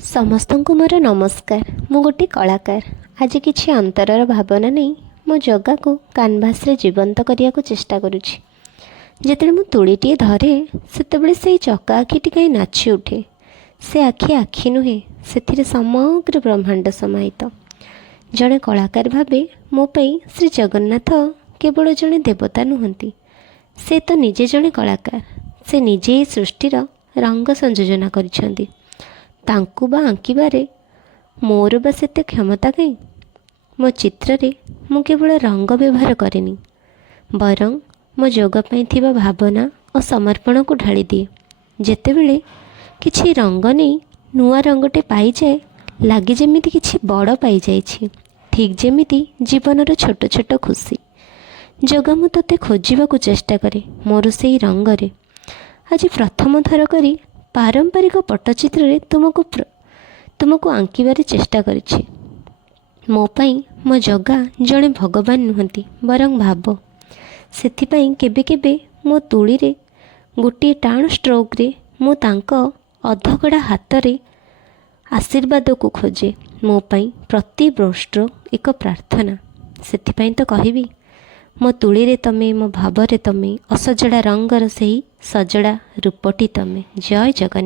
ସମସ୍ତଙ୍କୁ ମୋର ନମସ୍କାର। ମୁଁ ଗୋଟିଏ କଳାକାର। ଆଜି କିଛି ଅନ୍ତରର ଭାବନା ନେଇ ମୋ ଜଗାକୁ କାନଭାସରେ ଜୀବନ୍ତ କରିବାକୁ ଚେଷ୍ଟା କରୁଛି। ଯେତେବେଳେ ମୁଁ ତୁଳିଟିଏ ଧରେ ସେତେବେଳେ ସେଇ ଚକା ଆଖିଟି କାହିଁ ନାଚି ଉଠେ। ସେ ଆଖି ନୁହେଁ, ସେଥିରେ ସମଗ୍ର ବ୍ରହ୍ମାଣ୍ଡ ସମାହିତ। ଜଣେ କଳାକାର ଭାବେ ମୋ ପାଇଁ ଶ୍ରୀ ଜଗନ୍ନାଥ କେବଳ ଜଣେ ଦେବତା ନୁହନ୍ତି, ସେ ତ ନିଜେ ଜଣେ କଳାକାର। ସେ ନିଜେ ଏହି ସୃଷ୍ଟିର ରଙ୍ଗ ସଂଯୋଜନା କରିଛନ୍ତି। ତାଙ୍କୁ ବା ଆଙ୍କିବାରେ ମୋର ବା ସେତେ କ୍ଷମତା କାହିଁ? ମୋ ଚିତ୍ରରେ ମୁଁ କେବଳ ରଙ୍ଗ ବ୍ୟବହାର କରେନି, ବରଂ ମୋ ଯୋଗ ପାଇଁ ଥିବା ଭାବନା ଓ ସମର୍ପଣକୁ ଢାଳିଦିଏ। ଯେତେବେଳେ କିଛି ରଙ୍ଗ ନେଇ ନୂଆ ରଙ୍ଗଟେ ପାଇଯାଏ, ଲାଗେ ଯେମିତି କିଛି ବଡ଼ ପାଇଯାଇଛି, ଠିକ୍ ଯେମିତି ଜୀବନର ଛୋଟ ଛୋଟ ଖୁସି। ଜଗା, ମୁଁ ତୋତେ ଖୋଜିବାକୁ ଚେଷ୍ଟା କରେ ମୋର ସେଇ ରଙ୍ଗରେ। ଆଜି ପ୍ରଥମ ଥର କରି ପାରମ୍ପରିକ ପଟ୍ଟଚିତ୍ରରେ ତୁମକୁ ଆଙ୍କିବାରେ ଚେଷ୍ଟା କରିଛି। ମୋ ପାଇଁ ମୋ ଜଗା ଜଣେ ଭଗବାନ ନୁହନ୍ତି, ବରଂ ଭାବ। ସେଥିପାଇଁ କେବେ କେବେ ମୋ ତୁଳିରେ ଗୋଟିଏ ଟାଣ ଷ୍ଟ୍ରୋକ୍ରେ ମୁଁ ତାଙ୍କ ଅଧଗଢ଼ା ହାତରେ ଆଶୀର୍ବାଦକୁ ଖୋଜେ। ମୋ ପାଇଁ ପ୍ରତି ଷ୍ଟ୍ରୋକ୍ ଏକ ପ୍ରାର୍ଥନା। ସେଥିପାଇଁ ତ କହିବି, ମୋ ତୁଳିରେ ତମେ, ମୋ ଭାବରେ ତମେ, ଅସଜଡ଼ା ରଙ୍ଗର ସେହି ସଜଡ଼ା ରୂପଟି ତମେ। ଜୟ ଜଗନ୍ନାଥ।